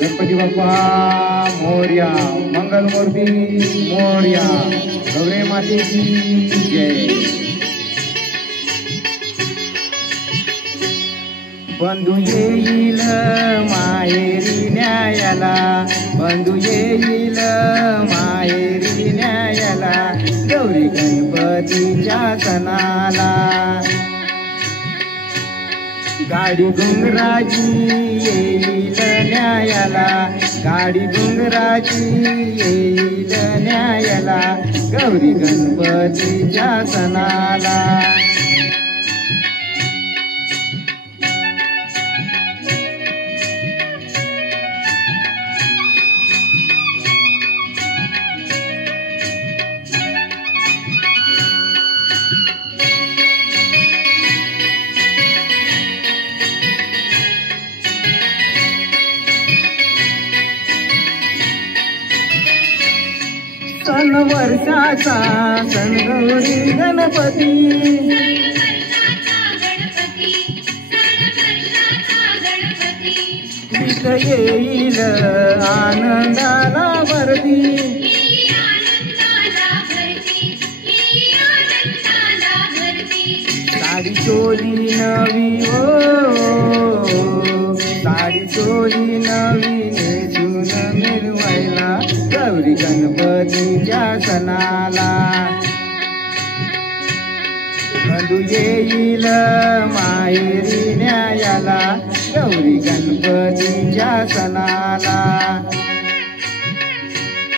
गणपती बाप्पा मोरया, मंगलमूर्ती मोरया, गौरी मातेची जय। बंधू येईल माहेरी न्यायाला, बंधू येईल माहेरी न्यायाला, गौरी गणपतीच्या सणाला। गाडी घुंगराची येईल न्यायाला, गाडी घुंगराची येईल न्यायाला, गौरी गणपतीच्या सणाला। सन वर्षाचा सण गौरी गणपती, गीत येईल आनंदाला भरती, साडी चोली नवी ओ, साडी चोली नवी नेसून मिरवायला, गौरी गणपतीच्या सणाला। बंधू येईल माहेरी न्यायाला, गौरी गणपतीच्या सणाला।